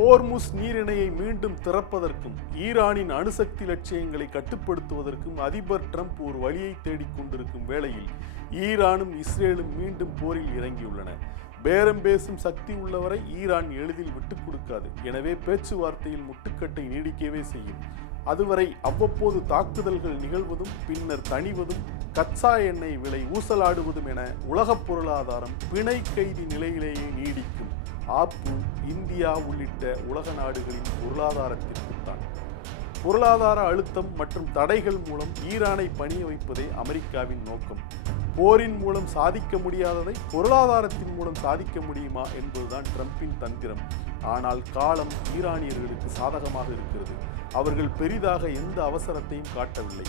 Hormuz நீரிணையை மீண்டும் திறப்பதற்கும் ஈரானின் அணுசக்தி லட்சியங்களை கட்டுப்படுத்துவதற்கும் அதிபர் ட்ரம்ப் ஒரு வழியை தேடிக்கொண்டிருக்கும் வேளையில் ஈரானும் இஸ்ரேலும் மீண்டும் போரில் இறங்கியுள்ளன. பேரம் பேசும் சக்தி உள்ளவரை ஈரான் எளிதில் விட்டுக் கொடுக்காது. எனவே பேச்சுவார்த்தையில் முட்டுக்கட்டை நீடிக்கவே செய்யும். அதுவரை அவ்வப்போது தாக்குதல்கள் நிகழ்வதும் பின்னர் தணிவதும் கச்சா எண்ணெய் விலை ஊசலாடுவதும் என உலகப் பொருளாதாரம் பிணை கைதி நிலையிலேயே நீடிக்கும். ஆப்பு இந்தியா உள்ளிட்ட உலக நாடுகளின் பொருளாதாரத்திற்குத்தான். பொருளாதார அழுத்தம் மற்றும் தடைகள் மூலம் ஈரானை பணிய வைப்பதே அமெரிக்காவின் நோக்கம். போரின் மூலம் சாதிக்க முடியாததை பொருளாதாரத்தின் மூலம் சாதிக்க முடியுமா என்பதுதான் ட்ரம்பின் தந்திரம். ஆனால் காலம் ஈரானியர்களுக்கு சாதகமாக இருக்கிறது. அவர்கள் பெரிதாக எந்த அவசரத்தையும் காட்டவில்லை.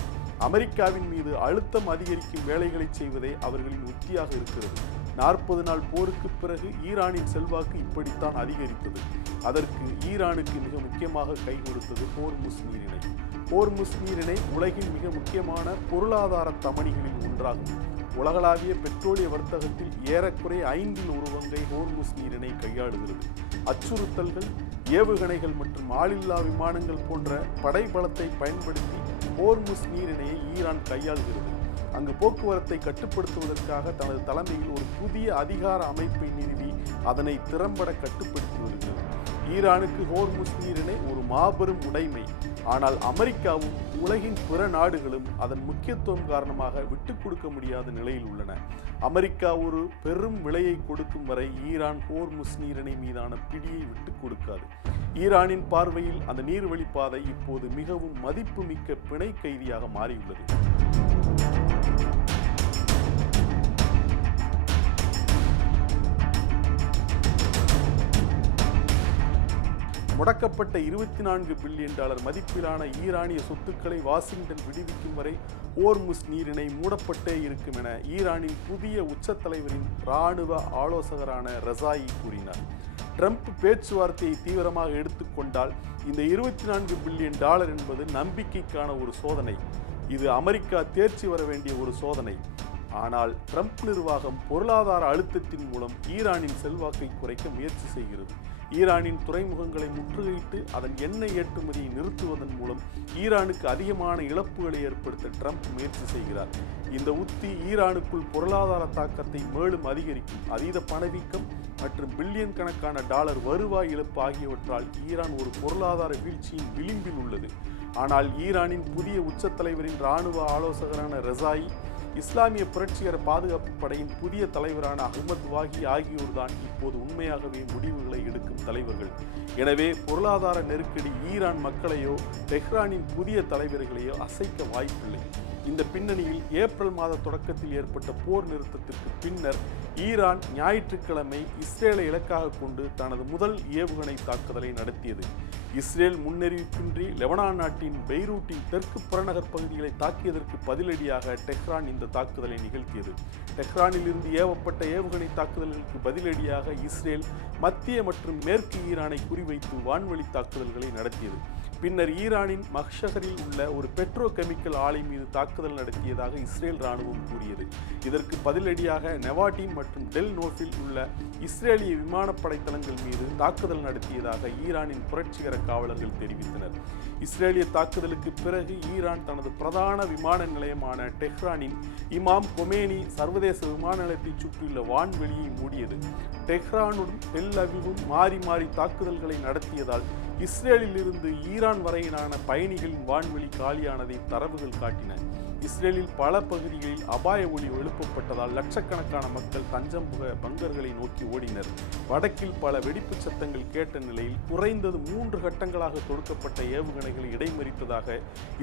அமெரிக்காவின் மீது அழுத்தம் அதிகரிக்கும் வேலைகளை செய்வதே அவர்களின் உத்தியாக இருக்கிறது. 40 நாள் போருக்கு பிறகு ஈரானின் செல்வாக்கு இப்படித்தான் அதிகரித்தது. அதற்கு ஈரானுக்கு மிக முக்கியமாக கை கொடுத்தது ஹோர்முஸ் நீரிணை. ஹோர்முஸ் நீரிணை உலகின் மிக முக்கியமான பொருளாதார தமனிகளில் ஒன்றாகும். உலகளாவிய பெட்ரோலிய வர்த்தகத்தில் ஏறக்குறைய 1/5 ஹோர்முஸ் நீரிணை கையாளுகிறது. அச்சுறுத்தல்கள், ஏவுகணைகள் மற்றும் ஆளில்லா விமானங்கள் போன்ற படைபலத்தை பயன்படுத்தி ஹோர்முஸ் நீரிணையை ஈரான் கையாளுகிறது. அங்கு போக்குவரத்தை கட்டுப்படுத்துவதற்காக தனது தலைமையில் ஒரு புதிய அதிகார அமைப்பை நிறுவி அதனை திறம்பட கட்டுப்படுத்தி வருகிறது. ஈரானுக்கு ஹோர்முஸ் நீரிணை ஒரு மாபெரும் உடைமை. ஆனால் அமெரிக்காவும் உலகின் பிற நாடுகளும் அதன் முக்கியத்துவம் காரணமாக விட்டுக் கொடுக்க முடியாத நிலையில் உள்ளன. அமெரிக்கா ஒரு பெரும் விலையை கொடுக்கும் வரை ஈரான் ஹோர்முஸ் நீரிணை மீதான பிடியை விட்டுக் கொடுக்காது. ஈரானின் பார்வையில் அந்த நீர்வழிப்பாதை இப்போது மிகவும் மதிப்புமிக்க பிணை கைதியாக மாறியுள்ளது. முடக்கப்பட்ட $24 பில்லியன் மதிப்பிலான ஈரானிய சொத்துக்களை வாஷிங்டன் விடுவிக்கும் வரை ஹோர்முஸ் நீரிணை மூடப்பட்டே இருக்கும் என ஈரானின் புதிய உச்ச தலைவரின் இராணுவ ஆலோசகரான ரசாயி கூறினார். ட்ரம்ப் பேச்சுவார்த்தையை தீவிரமாக எடுத்துக்கொண்டால் இந்த $24 பில்லியன் என்பது நம்பிக்கைக்கான ஒரு சோதனை. இது அமெரிக்கா தேர்ச்சி வர வேண்டிய ஒரு சோதனை. ஆனால் ட்ரம்ப் நிர்வாகம் பொருளாதார அழுத்தத்தின் மூலம் ஈரானின் செல்வாக்கை குறைக்க முயற்சி செய்கிறது. ஈரானின் துறைமுகங்களை முற்றுகையிட்டு அதன் எண்ணெய் ஏற்றுமதியை நிறுத்துவதன் மூலம் ஈரானுக்கு அதிகமான இழப்புகளை ஏற்படுத்த ட்ரம்ப் முயற்சி செய்கிறார். இந்த உத்தி ஈரானுக்குள் பொருளாதார தாக்கத்தை மேலும் அதிகரிக்கும். அதீத பணவீக்கம் மற்றும் பில்லியன் கணக்கான டாலர் வருவாய் இழப்பு ஆகியவற்றால் ஈரான் ஒரு பொருளாதார வீழ்ச்சியின் விளிம்பில் உள்ளது. ஆனால் ஈரானின் புதிய உச்ச தலைவரின் இராணுவ ஆலோசகரான ரசாயி, இஸ்லாமிய புரட்சிகர பாதுகாப்பு படையின் புதிய தலைவரான அஹ்மத் வாகி ஆகியோர்தான் இப்போது உண்மையாகவே முடிவுகளை எடுக்கும் தலைவர்கள். எனவே பொருளாதார நெருக்கடி ஈரான் மக்களையோ தெஹ்ரானின் புதிய தலைவர்களையோ அசைக்க வாய்ப்பில்லை. இந்த பின்னணியில் ஏப்ரல் மாத தொடக்கத்தில் ஏற்பட்ட போர் நிறுத்தத்திற்கு பின்னர் ஈரான் ஞாயிற்றுக்கிழமை இஸ்ரேலை இலக்காக கொண்டு தனது முதல் ஏவுகணை தாக்குதலை நடத்தியது. இஸ்ரேல் முன்னறிவிப்பின்றி லெபனான் நாட்டின் பெய்ரூட்டின் தெற்கு புறநகர் பகுதிகளை தாக்கியதற்கு பதிலடியாக டெஹ்ரான் இந்த தாக்குதலை நிகழ்த்தியது. டெஹ்ரானில் இருந்து ஏவப்பட்ட ஏவுகணை தாக்குதல்களுக்கு பதிலடியாக இஸ்ரேல் மத்திய மற்றும் மேற்கு ஈரானை குறிவைத்து வான்வழி தாக்குதல்களை நடத்தியது. பின்னர் ஈரானின் மஹ்ஷகரில் உள்ள ஒரு பெட்ரோ கெமிக்கல் ஆலை மீது தாக்குதல் நடத்தியதாக இஸ்ரேல் இராணுவம் கூறியது. இதற்கு பதிலடியாக நெவாட்டின் மற்றும் டெல் நோஃபில் உள்ள இஸ்ரேலிய விமானப்படை தளங்கள் மீது தாக்குதல் நடத்தியதாக ஈரானின் புரட்சிகர காவலர்கள் தெரிவித்தனர். இஸ்ரேலிய தாக்குதலுக்கு பிறகு ஈரான் தனது பிரதான விமான நிலையமான டெஹ்ரானின் இமாம் கொமேனி சர்வதேச விமான நிலையத்தை சுற்றியுள்ள வான்வெளியை மூடியது. டெஹ்ரானுடன் டெல் அவிவும் மாறி மாறி தாக்குதல்களை நடத்தியதால் இஸ்ரேலில் இருந்து ஈரான் வரையிலான பயணிகளின் வான்வெளி காலியானதை தரவுகள் காட்டின. இஸ்ரேலில் பல பகுதிகளில் அபாய ஒலி எழுப்பப்பட்டதால் லட்சக்கணக்கான மக்கள் தஞ்சம் புக பங்கர்களை நோக்கி ஓடினர். வடக்கில் பல வெடிப்பு சத்தங்கள் கேட்ட நிலையில் குறைந்தது 3 கட்டங்களாக தொடுக்கப்பட்ட ஏவுகணைகளை இடைமறித்ததாக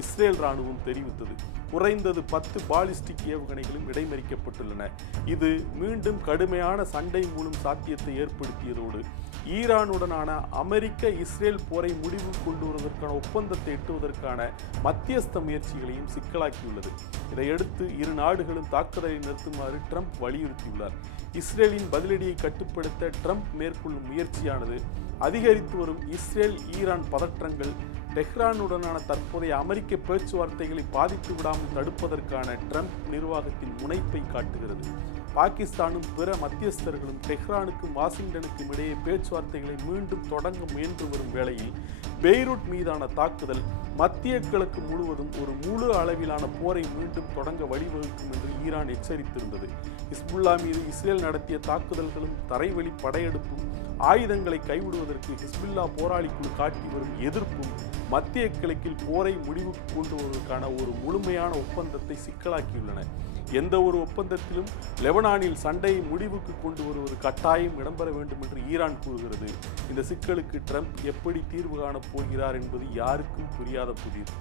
இஸ்ரேல் இராணுவம் தெரிவித்தது. குறைந்தது 10 பாலிஸ்டிக் ஏவுகணைகளும் இடைமறிக்கப்பட்டுள்ளன. இது மீண்டும் கடுமையான சண்டை மூலம் சாத்தியத்தை ஏற்படுத்தியதோடு ஈரானுடனான அமெரிக்க இஸ்ரேல் போரை முடிவு கொண்டு வருவதற்கான ஒப்பந்தத்தை எட்டுவதற்கான மத்தியஸ்த முயற்சிகளையும் சிக்கலாக்கியுள்ளது. இதையடுத்து இரு நாடுகளும் தாக்குதலை நிறுத்துமாறு ட்ரம்ப் வலியுறுத்தியுள்ளார். இஸ்ரேலின் பதிலடியை கட்டுப்படுத்த ட்ரம்ப் மேற்கொள்ளும் முயற்சியானது அதிகரித்து வரும் இஸ்ரேல் ஈரான் பதற்றங்கள் டெஹ்ரானுடனான தற்போதைய அமெரிக்க பேச்சுவார்த்தைகளை பாதித்து விடாமல் தடுப்பதற்கான ட்ரம்ப் நிர்வாகத்தின் முனைப்பை காட்டுகிறது. பாகிஸ்தானும் பிற மத்தியஸ்தர்களும் டெஹ்ரானுக்கும் வாஷிங்டனுக்கும் இடையே பேச்சுவார்த்தைகளை மீண்டும் தொடங்க முயன்று வரும் வேளையில் பெய்ரூட் மீதான தாக்குதல் மத்திய கிழக்கு முழுவதும் ஒரு முழு அளவிலான போரை மீண்டும் தொடங்க வழிவகுக்கும் என்று ஈரான் எச்சரித்திருந்தது. ஹிஸ்புல்லா மீது இஸ்ரேல் நடத்திய தாக்குதல்களும் தரைவழி படையெடுப்பும் ஆயுதங்களை கைவிடுவதற்கு ஹிஸ்புல்லா போராளி குழு காட்டி வரும் எதிர்ப்பும் மத்திய கிழக்கில் போரை முடிவுக்கு கொண்டு வருவதற்கான ஒரு முழுமையான ஒப்பந்தத்தை சிக்கலாக்கியுள்ளன. எந்த ஒரு ஒப்பந்தத்திலும் லெபனானில் சண்டையை முடிவுக்கு கொண்டு வருவது கட்டாயம் இடம்பெற வேண்டும் என்று ஈரான் கூறுகிறது. இந்த சிக்கலுக்கு ட்ரம்ப் எப்படி தீர்வு காணப் போகிறார் என்பது யாருக்கும் புரியாத புதிர்.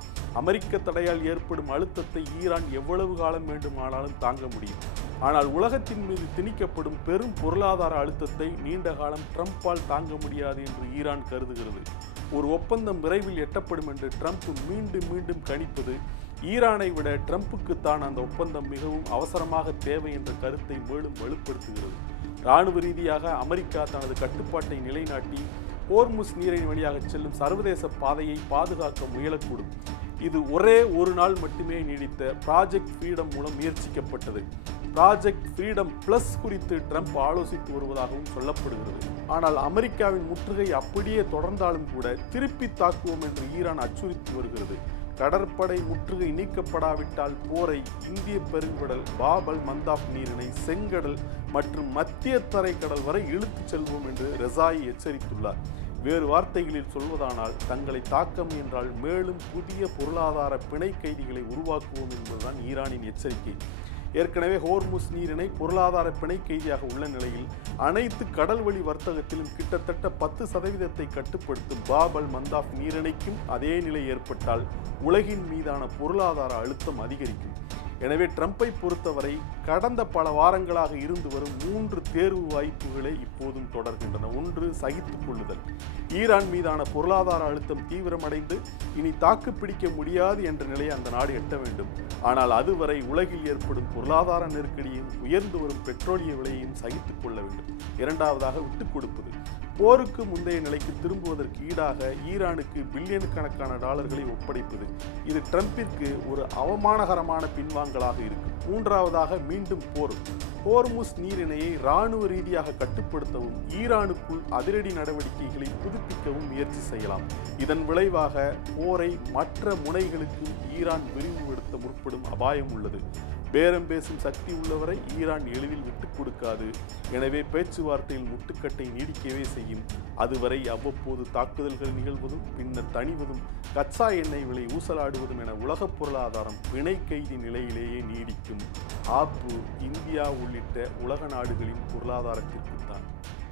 அமெரிக்க தடையால் ஏற்படும் அழுத்தத்தை ஈரான் எவ்வளவு காலம் வேண்டுமானாலும் தாங்க முடியும். ஆனால் உலகத்தின் மீது திணிக்கப்படும் பெரும் பொருளாதார அழுத்தத்தை நீண்ட காலம் ட்ரம்ப்பால் தாங்க முடியாது என்று ஈரான் கருதுகிறது. ஒரு ஒப்பந்தம் விரைவில் எட்டப்படும் என்று ட்ரம்ப் மீண்டும் மீண்டும் கணிப்பது ஈரானை விட ட்ரம்புக்குத்தான் அந்த ஒப்பந்தம் மிகவும் அவசரமாக தேவை என்ற கருத்தை மேலும் வலுப்படுத்துகிறது. இராணுவ ரீதியாக அமெரிக்கா தனது கட்டுப்பாட்டை நிலைநாட்டி ஹோர்முஸ் நீரின் வழியாக செல்லும் சர்வதேச பாதையை பாதுகாக்க முயலக்கூடும். இது ஒரே ஒரு நாள் மட்டுமே நீடித்த ப்ராஜெக்ட் ஃப்ரீடம் மூலம் முயற்சிக்கப்பட்டது. ப்ராஜெக்ட் ஃப்ரீடம் பிளஸ் குறித்து ட்ரம்ப் ஆலோசித்து வருவதாகவும் சொல்லப்படுகிறது. ஆனால் அமெரிக்காவின் முற்றுகை அப்படியே தொடர்ந்தாலும் கூட திருப்பி தாக்குவோம் என்று ஈரான் அச்சுறுத்தி வருகிறது. கடற்படை முற்றுகை நீக்கப்படாவிட்டால் போரை இந்திய பெருங்கடல், பாபல் மந்தாப் நீரிணை, செங்கடல் மற்றும் மத்திய தரைக்கடல் வரை இழுத்துச் செல்வோம் என்று ரெசாயி எச்சரித்துள்ளார். வேறு வார்த்தைகளில் சொல்வதானால் தங்களை தாக்க முயன்றால் மேலும் புதிய பொருளாதார பிணை கைதிகளை உருவாக்குவோம் என்பதுதான் ஈரானின் எச்சரிக்கை. ஏற்கனவே ஹோர்முஸ் நீரிணை பொருளாதார பிணை கைதியாக உள்ள நிலையில் அனைத்து கடல்வழி வர்த்தகத்திலும் கிட்டத்தட்ட 10% கட்டுப்படுத்தும் பாபல் மந்தாப் நீரிணைக்கும் அதே நிலை ஏற்பட்டால் உலகின் மீதான பொருளாதார அழுத்தம் அதிகரிக்கும். எனவே ட்ரம்பை பொறுத்தவரை கடந்த பல வாரங்களாக இருந்து வரும் 3 தேர்வு வாய்ப்புகளே இப்போதும் தொடர்கின்றன. 1. சகித்துக் கொள்ளுதல். ஈரான் மீதான பொருளாதார அழுத்தம் தீவிரமடைந்து இனி தாக்கு பிடிக்க முடியாது என்ற நிலையை அந்த நாடு எட்ட வேண்டும். ஆனால் அதுவரை உலகில் ஏற்படும் பொருளாதார நெருக்கடியும் உயர்ந்து வரும் பெட்ரோலிய விலையையும் சகித்துக் கொள்ள வேண்டும். 2. விட்டுக் கொடுப்பது. போருக்கு முந்தைய நிலைக்கு திரும்புவதற்கு ஈடாக ஈரானுக்கு பில்லியன் கணக்கான டாலர்களை ஒப்படைப்பது. இது ட்ரம்பிற்கு ஒரு அவமானகரமான பின்வாங்கலாக இருக்கும். 3. மீண்டும் போர். ஹோர்முஸ் நீரிணையை இராணுவ ரீதியாக கட்டுப்படுத்தவும் ஈரானுக்குள் அதிரடி நடவடிக்கைகளை புதுப்பிக்கவும் முயற்சி செய்யலாம். இதன் விளைவாக போரை மற்ற முனைகளுக்கு ஈரான் விரிவுபடுத்த முற்படும் அபாயம் உள்ளது. பேரம் பேசும் சக்தி உள்ளவரை ஈரான் எளிதில் விட்டுக் கொடுக்காது. எனவே பேச்சுவார்த்தையில் முட்டுக்கட்டை நீடிக்கவே செய்யும். அதுவரை அவ்வப்போது தாக்குதல்கள் நிகழ்வதும் பின்னர் தணிவதும் கச்சா எண்ணெய் விலை ஊசலாடுவதும் என உலகப் பொருளாதாரம் பிணை கைதி நிலையிலேயே நீடிக்கும். ஆப்பு இந்தியா உள்ளிட்ட உலக நாடுகளின் பொருளாதாரத்திற்குத்தான்.